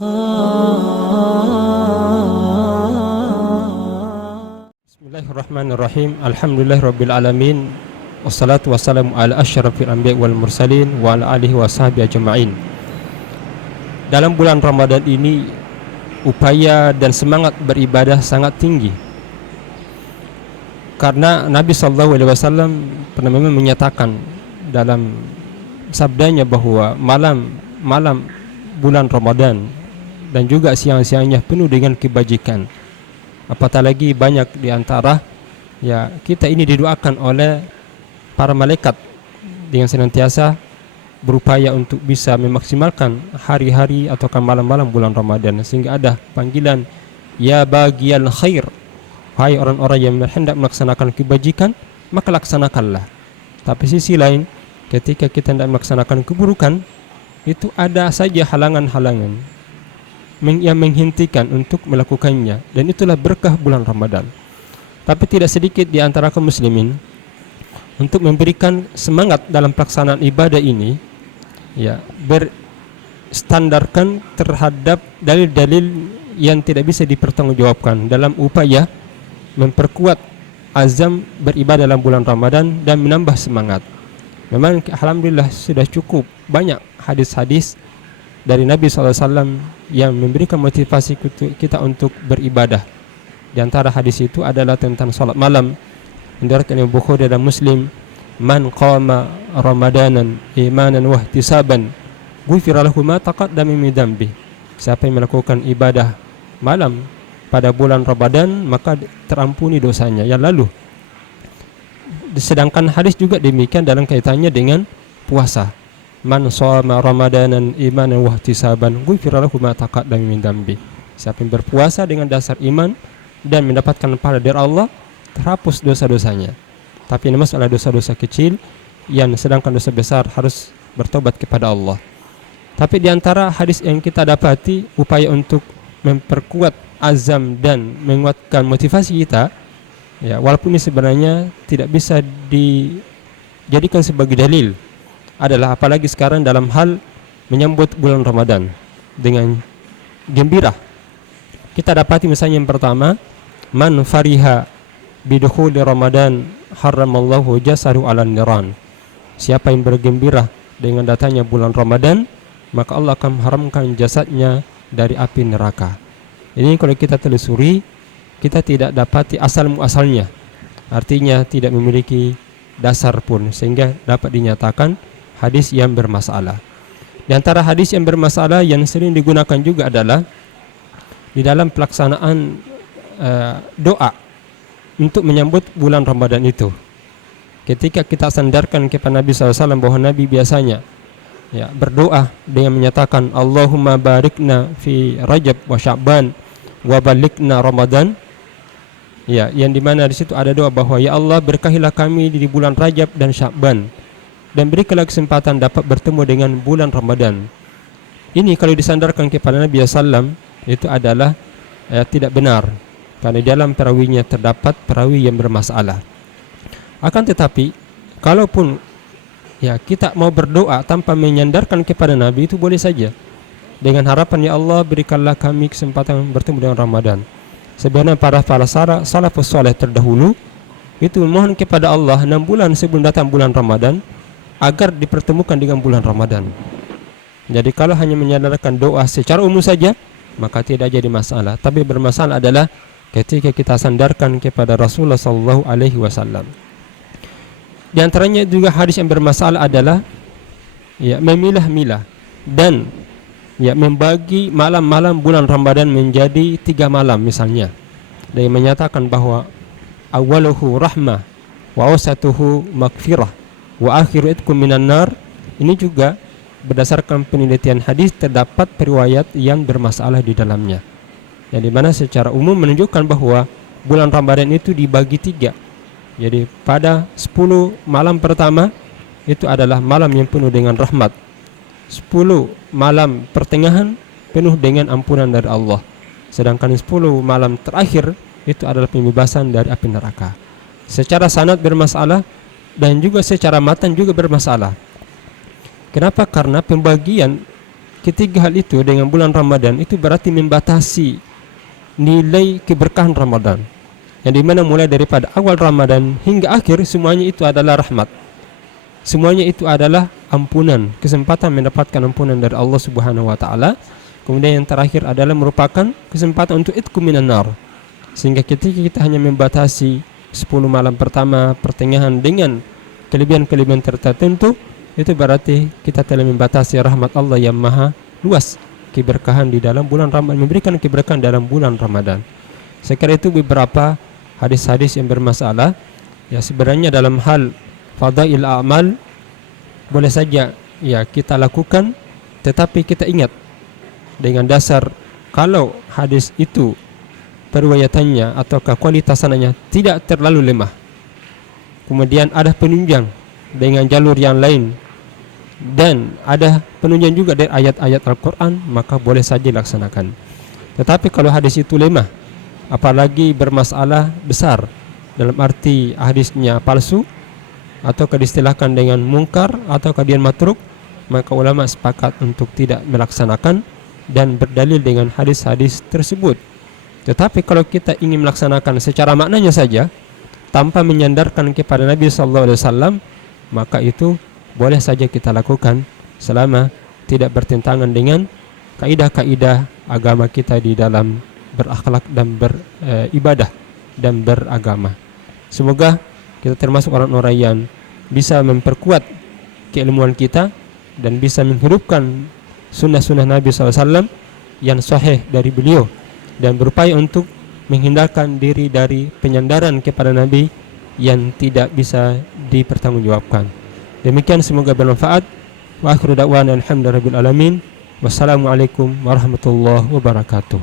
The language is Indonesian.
Bismillahirrahmanirrahim. Alhamdulillahirabbil alamin. Wassalatu wassalamu ala asyrafil anbiya wal mursalin wa ala alihi washabihi ajma'in. Dalam bulan Ramadan ini upaya dan semangat beribadah sangat tinggi. Karena Nabi sallallahu alaihi wasallam pernah memang menyatakan dalam sabdanya bahwa malam bulan Ramadan dan juga siang-siangnya penuh dengan kebajikan. Apatah lagi banyak di antara kita ini didoakan oleh para malaikat dengan senantiasa berupaya untuk bisa memaksimalkan hari-hari atau malam-malam bulan Ramadan, sehingga ada panggilan ya bagiyal khair, hai orang-orang yang hendak melaksanakan kebajikan, maka laksanakanlah. Tapi sisi lain, ketika kita hendak melaksanakan keburukan, itu ada saja halangan-halangan yang menghentikan untuk melakukannya, dan itulah berkah bulan Ramadan. Tapi tidak sedikit di antara kaum muslimin untuk memberikan semangat dalam pelaksanaan ibadah ini, berstandarkan terhadap dalil-dalil yang tidak bisa dipertanggungjawabkan dalam upaya memperkuat azam beribadah dalam bulan Ramadan dan menambah semangat. Memang alhamdulillah sudah cukup banyak hadis-hadis dari Nabi SAW yang memberikan motivasi kita untuk beribadah. Di antara hadis itu adalah tentang salat malam. Diriwayatkan Imam Bukhari dan Muslim, man qama ramadanan imanan wa ihtisaban ghufira lahu ma taqaddama min dhanbi. Siapa yang melakukan ibadah malam pada bulan Ramadan, maka terampuni dosanya yang lalu. Sedangkan hadis juga demikian dalam kaitannya dengan puasa. Man shoma ramadanan imanan wa ihtisaban ghufira lahu ma taqaddama min dhanbi. Siapa yang berpuasa dengan dasar iman dan mendapatkan pahala dari Allah, terhapus dosa-dosanya. Tapi ini masalah dosa-dosa kecil, yang sedangkan dosa besar harus bertobat kepada Allah. Tapi di antara hadis yang kita dapati upaya untuk memperkuat azam dan menguatkan motivasi kita, walaupun ini sebenarnya tidak bisa dijadikan sebagai dalil, adalah apalagi sekarang dalam hal menyambut bulan Ramadan dengan gembira. Kita dapati misalnya yang pertama, man fariha bidukhuli Ramadan haramallahu jasaru ala niran. Siapa yang bergembira dengan datangnya bulan Ramadan, maka Allah akan mengharamkan jasadnya dari api neraka. Ini kalau kita telusuri, kita tidak dapati asal muasalnya, artinya tidak memiliki dasar pun, sehingga dapat dinyatakan hadis yang bermasalah. Di antara hadis yang bermasalah yang sering digunakan juga adalah di dalam pelaksanaan doa untuk menyambut bulan Ramadan itu. Ketika kita sandarkan kepada Nabi SAW bahwa Nabi biasanya berdoa dengan menyatakan Allahumma barikna fi Rajab wa Sya'ban wa balikna Ramadan, yang dimana di situ ada doa bahwa ya Allah berkahilah kami di bulan Rajab dan Sya'ban, dan berikanlah kesempatan dapat bertemu dengan bulan Ramadan. Ini kalau disandarkan kepada Nabi SAW itu adalah tidak benar, karena di dalam perawinya terdapat perawi yang bermasalah. Akan tetapi kalaupun kita mau berdoa tanpa menyandarkan kepada Nabi, itu boleh saja, dengan harapan ya Allah berikanlah kami kesempatan bertemu dengan Ramadan. Sebenarnya para salafus saleh terdahulu itu memohon kepada Allah 6 bulan sebelum datang bulan Ramadan agar dipertemukan dengan bulan Ramadan. Jadi kalau hanya menyandarkan doa secara umum saja, maka tidak jadi masalah. Tapi bermasalah adalah ketika kita sandarkan kepada Rasulullah sallallahu alaihi wasallam. Di antaranya juga hadis yang bermasalah adalah memilah-milah dan membagi malam-malam bulan Ramadan menjadi 3 malam misalnya. Dan menyatakan bahwa awaluhu rahmah wa awsatuhu maghfirah wa akhiru itqum minan nar. Ini juga berdasarkan penelitian hadis terdapat riwayat yang bermasalah di dalamnya, yang dimana secara umum menunjukkan bahwa bulan Ramadan itu dibagi 3. Jadi pada 10 malam pertama itu adalah malam yang penuh dengan rahmat, 10 malam pertengahan penuh dengan ampunan dari Allah, sedangkan 10 malam terakhir itu adalah pembebasan dari api neraka. Secara sanad bermasalah dan juga secara matan juga bermasalah. Kenapa? Karena pembagian ketiga hal itu dengan bulan Ramadan itu berarti membatasi nilai keberkahan Ramadan, yang dimana mulai daripada awal Ramadan hingga akhir semuanya itu adalah rahmat, semuanya itu adalah ampunan, kesempatan mendapatkan ampunan dari Allah Subhanahu wa taala. Kemudian yang terakhir adalah merupakan kesempatan untuk itqu minan nar. Sehingga ketika kita hanya membatasi 10 malam pertama pertengahan dengan kelebihan-kelebihan tertentu, itu berarti kita telah membatasi rahmat Allah yang maha luas, keberkahan di dalam bulan Ramadan, memberikan keberkahan dalam bulan Ramadan. Sekira itu beberapa hadis-hadis yang bermasalah. Ya, sebenarnya dalam hal fadail a'mal boleh saja ya kita lakukan, tetapi kita ingat dengan dasar kalau hadis itu periwayatannya ataukah kualitas sanadnya tidak terlalu lemah, kemudian ada penunjang dengan jalur yang lain, dan ada penunjang juga dari ayat-ayat Al-Quran, maka boleh saja dilaksanakan. Tetapi kalau hadis itu lemah, apalagi bermasalah besar dalam arti hadisnya palsu, atau distilahkan dengan mungkar atau kemudian matruk, maka ulama sepakat untuk tidak melaksanakan dan berdalil dengan hadis-hadis tersebut. Tetapi kalau kita ingin melaksanakan secara maknanya saja tanpa menyandarkan kepada Nabi SAW, maka itu boleh saja kita lakukan selama tidak bertentangan dengan kaidah-kaidah agama kita di dalam berakhlak dan beribadah dan beragama. Semoga kita termasuk orang-orang yang bisa memperkuat keilmuan kita dan bisa menghidupkan sunnah-sunnah Nabi SAW yang sahih dari beliau, dan berupaya untuk menghindarkan diri dari penyandaran kepada Nabi yang tidak bisa dipertanggungjawabkan. Demikian, semoga bermanfaat. Wa akhiru da'wana alhamdulillahi rabbil alamin. Wassalamualaikum warahmatullahi wabarakatuh.